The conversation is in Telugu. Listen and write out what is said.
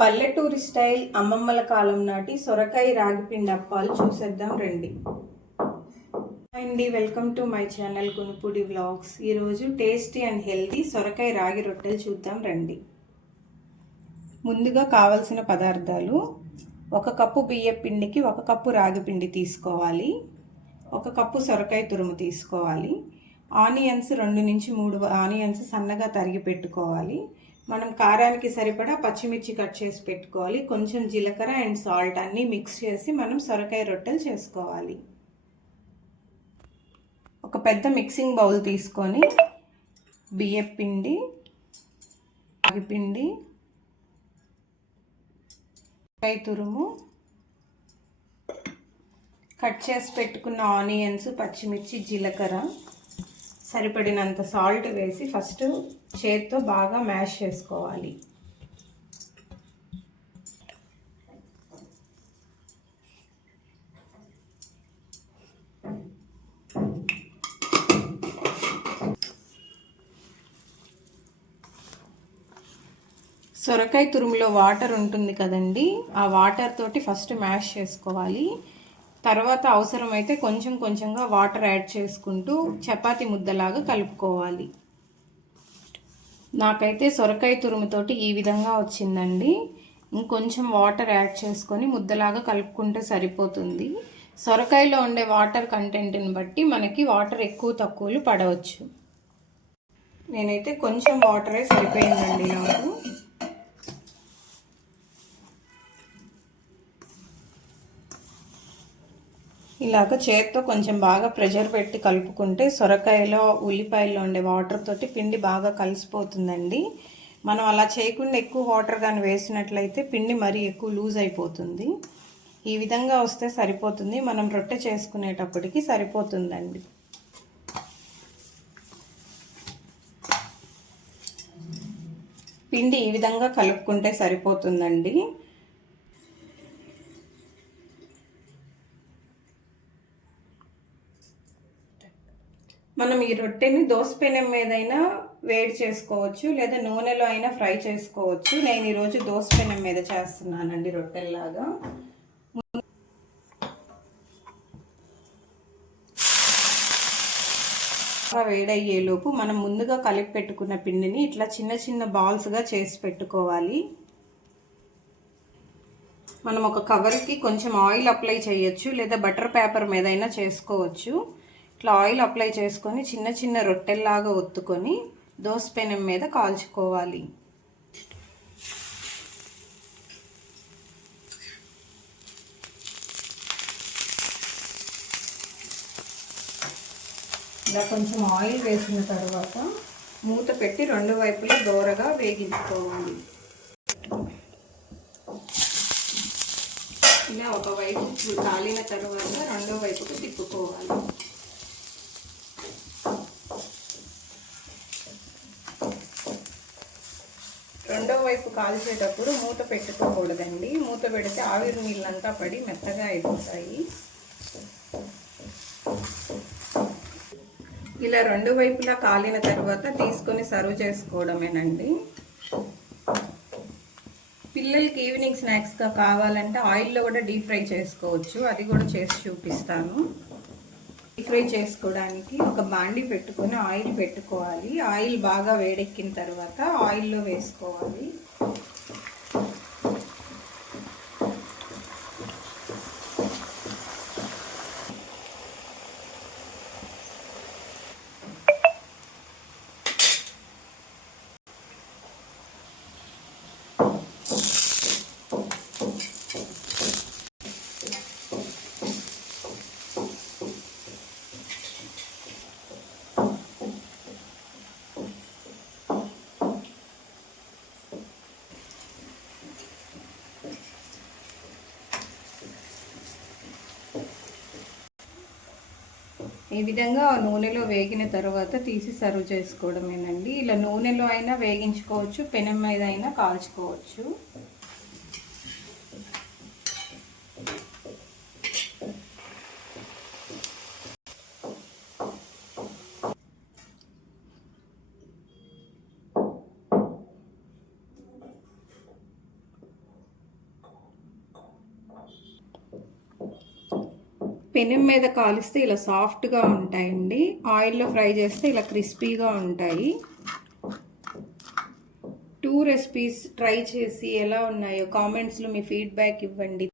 పల్లెటూరి స్టైల్ అమ్మమ్మల కాలం నాటి సొరకాయ రాగిపిండి అప్పాలు చూసేద్దాం రండి. అండి, welcome to my channel Gunupudi vlogs. ఈరోజు టేస్టీ అండ్ హెల్తీ సొరకాయ రాగి రొట్టెలు చూద్దాం రండి. ముందుగా కావలసిన పదార్థాలు: 1 కప్పు బియ్య పిండికి 1 కప్పు రాగి పిండి తీసుకోవాలి. 1 కప్పు సొరకాయ తురుము తీసుకోవాలి. ఆనియన్స్ 2 నుంచి 3 ఆనియన్స్ సన్నగా తరిగి పెట్టుకోవాలి. మనం కారానికి సరిపడా పచ్చిమిర్చి కట్ చేసి పెట్టుకోవాలి. కొంచెం జీలకర్ర అండ్ సాల్ట్ అన్నీ మిక్స్ చేసి మనం సొరకాయ రొట్టెలు చేసుకోవాలి. ఒక పెద్ద మిక్సింగ్ బౌల్ తీసుకొని బియ్యం పిండి, రాగిపిండి, సొరకాయ తురుము, కట్ చేసి పెట్టుకున్న ఆనియన్స్, పచ్చిమిర్చి, జీలకర్ర, సరిపడినంత సాల్ట్ వేసి ఫస్ట్ చేతితో బాగా మ్యాష్ చేసుకోవాలి. సొరకాయ తురుములో వాటర్ ఉంటుంది కదండి, ఆ వాటర్ తోటి ఫస్ట్ మ్యాష్ చేసుకోవాలి. తర్వాత అవసరమైతే కొంచెం కొంచెంగా వాటర్ యాడ్ చేసుకుంటూ చపాతీ ముద్దలాగా కలుపుకోవాలి. నాకైతే సొరకాయ తురుముతోటి ఈ విధంగా వచ్చిందండి. ఇంకొంచెం వాటర్ యాడ్ చేసుకొని ముద్దలాగా కలుపుకుంటే సరిపోతుంది. సొరకాయలో ఉండే వాటర్ కంటెంట్ని బట్టి మనకి వాటర్ ఎక్కువ తక్కువలు పడవచ్చు. నేనైతే కొంచెం వాటరే సరిపోయిందండి నాకు. ఇలాగ చేత్తో కొంచెం బాగా ప్రెషర్ పెట్టి కలుపుకుంటే సొరకాయలో, ఉల్లిపాయల్లో ఉండే వాటర్ తోటి పిండి బాగా కలిసిపోతుందండి. మనం అలా చేయకుండా ఎక్కువ వాటర్ కానీ వేసినట్లయితే పిండి మరీ ఎక్కువ లూజ్ అయిపోతుంది. ఈ విధంగా వస్తే సరిపోతుంది. మనం రొట్టె చేసుకునేటప్పటికి సరిపోతుందండి. పిండి ఈ విధంగా కలుపుకుంటే సరిపోతుందండి. మనం ఈ రొట్టెని దోస పెనం మీదైనా వేడి చేసుకోవచ్చు, లేదా నూనెలో అయినా ఫ్రై చేసుకోవచ్చు. నేను ఈరోజు దోస పెనం మీద చేస్తున్నానండి రొట్టెల్లాగా. వేడయ్యేలోపు మనం ముందుగా కలిపి పెట్టుకున్న పిండిని ఇట్లా చిన్న చిన్న బాల్స్గా చేసి పెట్టుకోవాలి. మనం ఒక కవర్కి కొంచెం ఆయిల్ అప్లై చేయొచ్చు, లేదా బటర్ పేపర్ మీద అయినా చేసుకోవచ్చు. ఇట్లా ఆయిల్ అప్లై చేసుకొని చిన్న చిన్న రొట్టెల్లాగా ఒత్తుకొని దోస పెనం మీద కాల్చుకోవాలి. ఇలా కొంచెం ఆయిల్ వేసిన తర్వాత మూత పెట్టి 2 వైపులా దోరగా వేగించుకోవాలి. ఇలా ఒక వైపు కాలిన తర్వాత రెండో వైపుకు తిప్పుకోవాలి. రెండో వైపు కాల్చేటప్పుడు మూత పెట్టుకోకూడదండి. మూత పెడితే ఆవిరి నీళ్ళంతా పడి మెత్తగా అయిపోతాయి. ఇలా 2 వైపులా కాలిన తర్వాత తీసుకొని సర్వ్ చేసుకోవడమేనండి. పిల్లలకి ఈవినింగ్ స్నాక్స్గా కావాలంటే ఆయిల్లో కూడా డీప్ ఫ్రై చేసుకోవచ్చు. అది కూడా చేసి చూపిస్తాను. డీప్ ఫ్రై చేసుకోవడానికి ఒక బాండి పెట్టుకొని ఆయిల్ పెట్టుకోవాలి. ఆయిల్ బాగా వేడెక్కిన తర్వాత ఆయిల్లో వేసుకోవాలి. ఈ విధంగా నూనెలో వేగిన తర్వాత తీసి సర్వ్ చేసుకోవడమేనండి. ఇలా నూనెలో అయినా వేగించుకోవచ్చు, పెనం మీద అయినా కాల్చుకోవచ్చు. పెనం మీద కాలిస్తే ఇలా సాఫ్ట్గా ఉంటాయండి. ఆయిల్లో ఫ్రై చేస్తే ఇలా క్రిస్పీగా ఉంటాయి. 2 రెసిపీస్ ట్రై చేసి ఎలా ఉన్నాయో కామెంట్స్లో మీ ఫీడ్బ్యాక్ ఇవ్వండి.